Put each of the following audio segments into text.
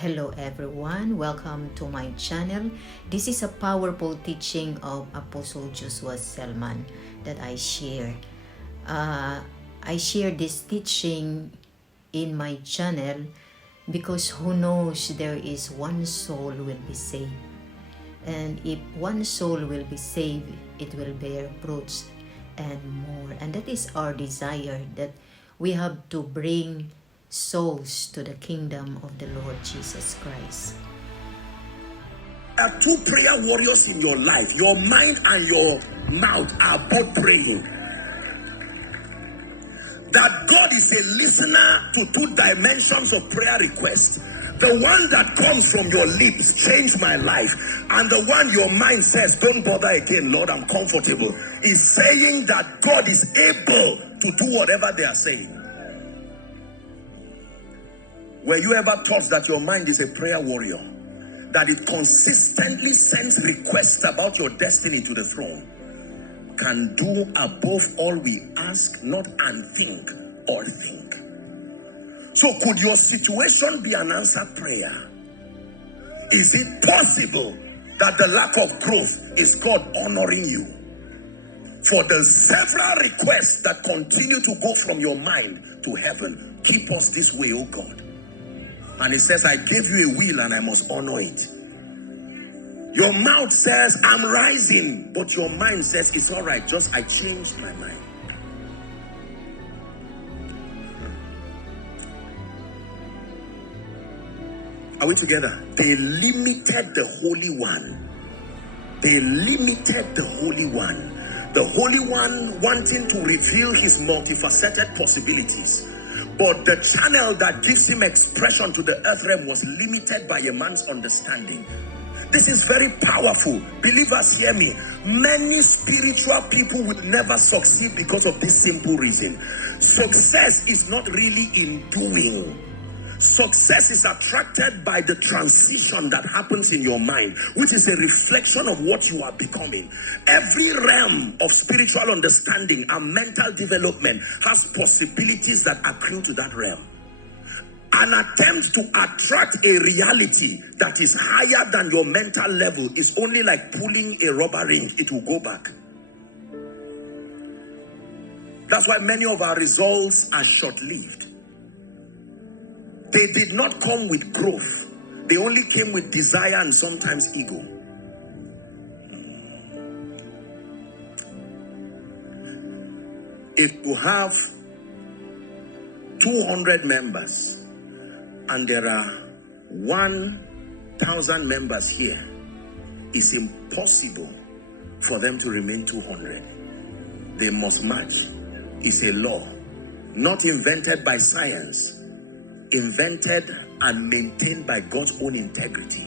Hello everyone, welcome to my channel. This is a powerful teaching of Apostle Joshua Selman that I share. I share this teaching in my channel because who knows, there is one soul will be saved. And if one soul will be saved, it will bear fruits and more. And that is our desire, that we have to bring souls to the kingdom of the Lord Jesus Christ. There are two prayer warriors in your life. Your mind and your mouth are both praying. That God is a listener to two dimensions of prayer request. The one that comes from your lips, change my life, and the one your mind says, don't bother again, Lord, I'm comfortable, is saying that God is able to do whatever they are saying. Were you ever taught that your mind is a prayer warrior? That it consistently sends requests about your destiny to the throne? Can do above all we ask, not and think or think. So could your situation be an answered prayer? Is it possible that the lack of growth is God honoring you for the several requests that continue to go from your mind to heaven? Keep us this way, oh God. And it says, I gave you a will and I must honor it. Your mouth says, I'm rising. But your mind says, it's all right, just I changed my mind. Are we together? They limited the Holy One. They limited the Holy One. The Holy One wanting to reveal his multifaceted possibilities. But the channel that gives him expression to the earth realm was limited by a man's understanding. This is very powerful. Believers, hear me. Many spiritual people will never succeed because of this simple reason. Success is not really in doing. Success is attracted by the transition that happens in your mind, which is a reflection of what you are becoming. Every realm of spiritual understanding and mental development has possibilities that accrue to that realm. An attempt to attract a reality that is higher than your mental level is only like pulling a rubber ring. It will go back. That's why many of our results are short-lived. They did not come with growth. They only came with desire and sometimes ego. If you have 200 members and there are 1,000 members here, it's impossible for them to remain 200. They must match. It's a law, not invented by science, invented and maintained by God's own integrity.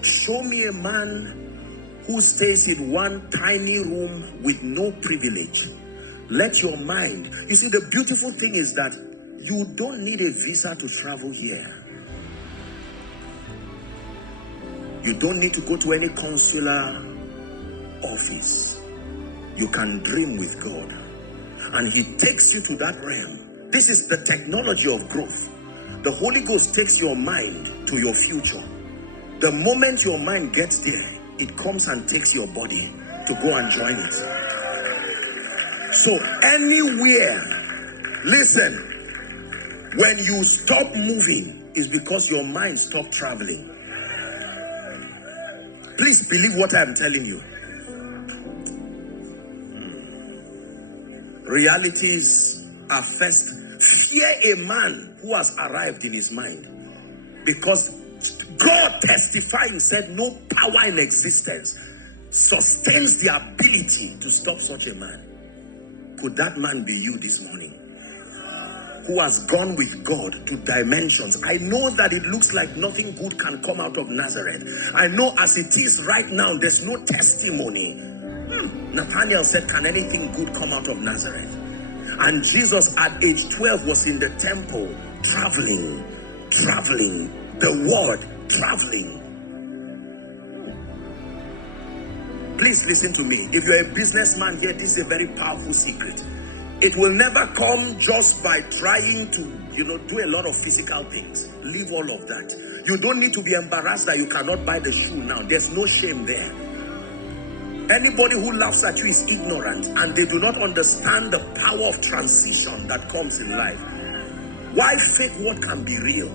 Show me a man who stays in one tiny room with no privilege. Let your mind, you see, the beautiful thing is that you don't need a visa to travel here. You don't need to go to any consular office. You can dream with God, and he takes you to that realm. This is the technology of growth. The Holy Ghost takes your mind to your future. The moment your mind gets there, it comes and takes your body to go and join it. So anywhere, listen, when you stop moving, it's because your mind stopped traveling. Please believe what I'm telling you. Realities are first. Fear a man who has arrived in his mind, because God testifying said no power in existence sustains the ability to stop such a man. Could that man be you this morning, who has gone with God to dimensions? I know that it looks like nothing good can come out of Nazareth. I know as it is right now, there's no testimony. Nathanael said, can anything good come out of Nazareth? And Jesus at age 12 was in the temple, traveling, the word, traveling. Please listen to me. If you're a businessman here, this is a very powerful secret. It will never come just by trying to, do a lot of physical things. Leave all of that. You don't need to be embarrassed that you cannot buy the shoe now. There's no shame there. Anybody who laughs at you is ignorant, and they do not understand the power of transition that comes in life. Why fake what can be real?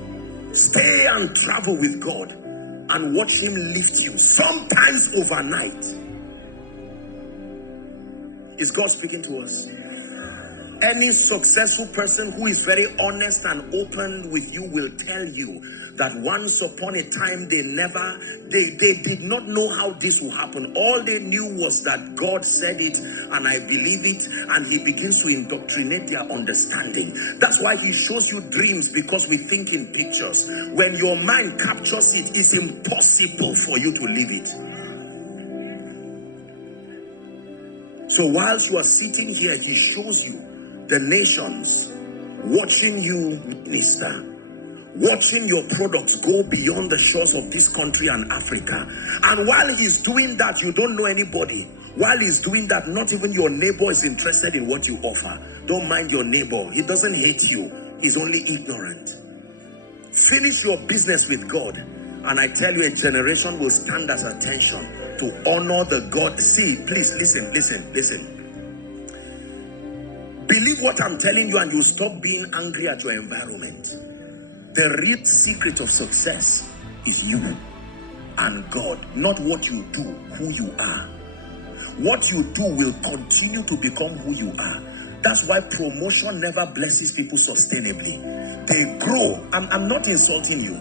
Stay and travel with God and watch him lift you, sometimes overnight. Is God speaking to us? Any successful person who is very honest and open with you will tell you that once upon a time they did not know how this will happen. All they knew was that God said it and I believe it, and he begins to indoctrinate their understanding. That's why he shows you dreams, because we think in pictures. When your mind captures it, it's impossible for you to leave it. So whilst you are sitting here, he shows you the nations watching you minister, watching your products go beyond the shores of this country and Africa. And while he's doing that, you don't know anybody. While he's doing that, not even your neighbor is interested in what you offer. Don't mind your neighbor. He doesn't hate you. He's only ignorant. Finish your business with God, and I tell you, a generation will stand at attention to honor the God. See, please listen. Believe what I'm telling you, and you stop being angry at your environment. The real secret of success is you and God, not what you do, who you are. What you do will continue to become who you are. That's why promotion never blesses people sustainably. They grow. I'm not insulting you.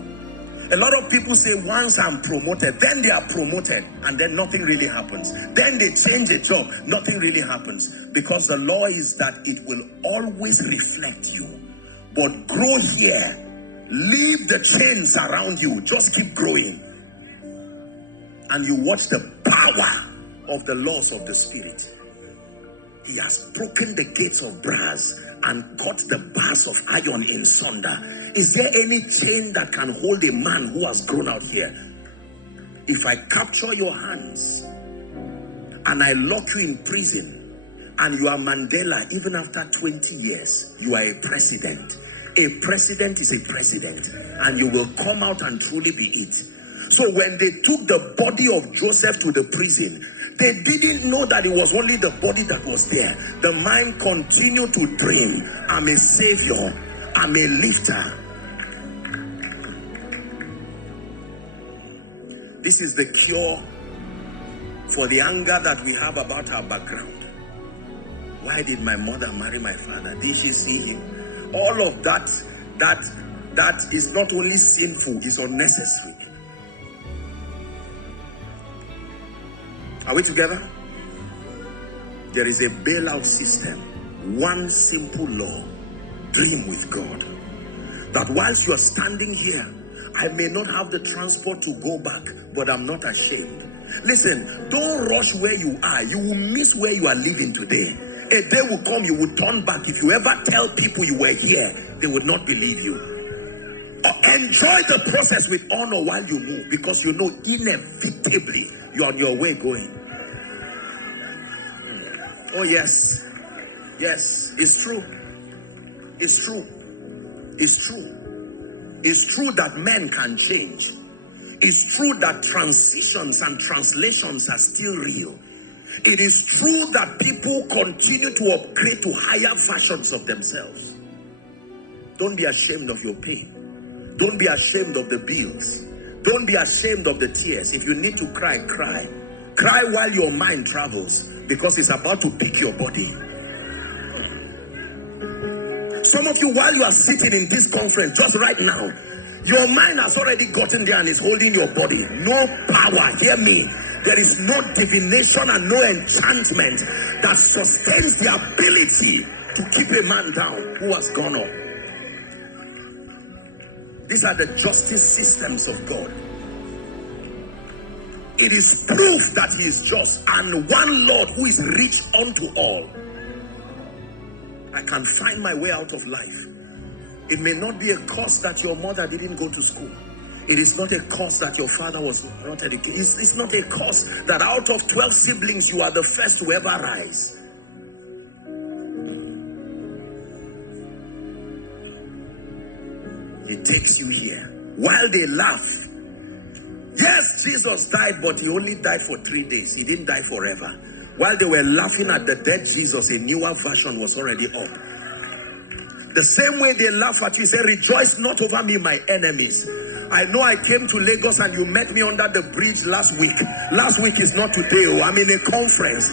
A lot of people say, once I'm promoted, then they are promoted, and then nothing really happens. Then they change a job, nothing really happens. Because the law is that it will always reflect you. But grow here. Leave the chains around you. Just keep growing. And you watch the power of the laws of the Spirit. He has broken the gates of brass and cut the bars of iron in sunder. Is there any chain that can hold a man who has grown out here? If I capture your hands and I lock you in prison, and you are Mandela, even after 20 years, you are a president. A president is a president, and you will come out and truly be it. So when they took the body of Joseph to the prison, they didn't know that it was only the body that was there. The mind continued to dream. I'm a savior. I'm a lifter. This is the cure for the anger that we have about our background. Why did my mother marry my father? Did she see him? All of that is not only sinful, it's unnecessary. Are we together? There is a bailout system. One simple law: dream with God. That whilst you are standing here, I may not have the transport to go back, but I'm not ashamed. Listen, don't rush where you are. You will miss where you are living today. A day will come, you will turn back. If you ever tell people you were here, they would not believe you. Enjoy the process with honor while you move, because you know inevitably you're on your way going. Oh yes, it's true. It's true that men can change. It's true that transitions and translations are still real. It is true that people continue to upgrade to higher versions of themselves. Don't be ashamed of your pain. Don't be ashamed of the bills. Don't be ashamed of the tears. If you need to cry, cry. Cry while your mind travels, because it's about to pick your body. Some of you, while you are sitting in this conference, just right now, your mind has already gotten there and is holding your body. No power, hear me. There is no divination and no enchantment that sustains the ability to keep a man down who has gone up. These are the justice systems of God. It is proof that he is just, and one Lord who is rich unto all. I can find my way out of life. It may not be a cause that your mother didn't go to school. It is not a cause that your father was not educated. It's not a cause that out of 12 siblings you are the first to ever rise. takes you here. While they laugh, yes, Jesus died, but he only died for 3 days. He didn't die forever. While they were laughing at the dead Jesus, a newer version was already up. The same way they laugh at you, say, rejoice not over me, my enemies. I know I came to Lagos and you met me under the bridge last week. Last week is not today. Oh, I'm in a conference.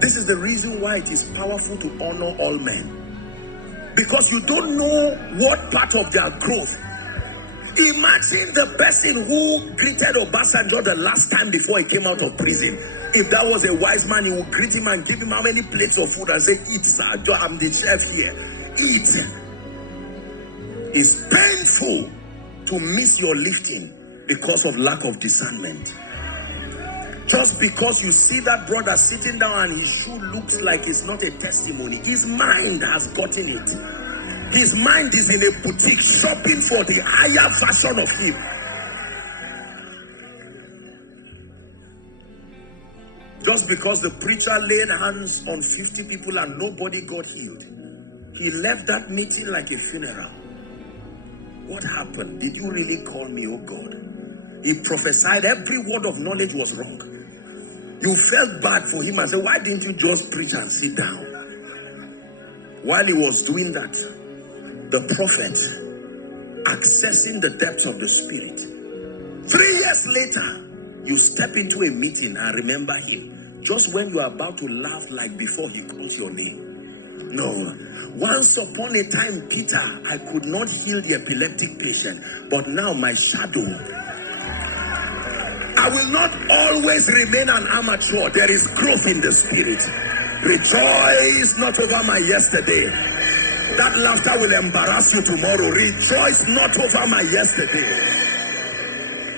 This is the reason why it is powerful to honor all men. Because you don't know what part of their growth. Imagine the person who greeted Obasanjo the last time before he came out of prison. If that was a wise man, he would greet him and give him how many plates of food and say, eat, sir, I'm the chef here. Eat. It's painful to miss your lifting because of lack of discernment. Just because you see that brother sitting down and his shoe looks like it's not a testimony, his mind has gotten it. His mind is in a boutique shopping for the higher version of him. Just because the preacher laid hands on 50 people and nobody got healed, he left that meeting like a funeral. What happened? Did you really call me, oh God? He prophesied, every word of knowledge was wrong. You felt bad for him and said, why didn't you just preach and sit down? While he was doing that, the prophet, accessing the depths of the spirit, 3 years later, you step into a meeting and remember him. Just when you are about to laugh like before he calls your name. No. Once upon a time, Peter, I could not heal the epileptic patient, but now my shadow. I will not always remain an amateur. There is growth in the spirit. Rejoice not over my yesterday. That laughter will embarrass you tomorrow. Rejoice not over my yesterday.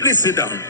Please sit down.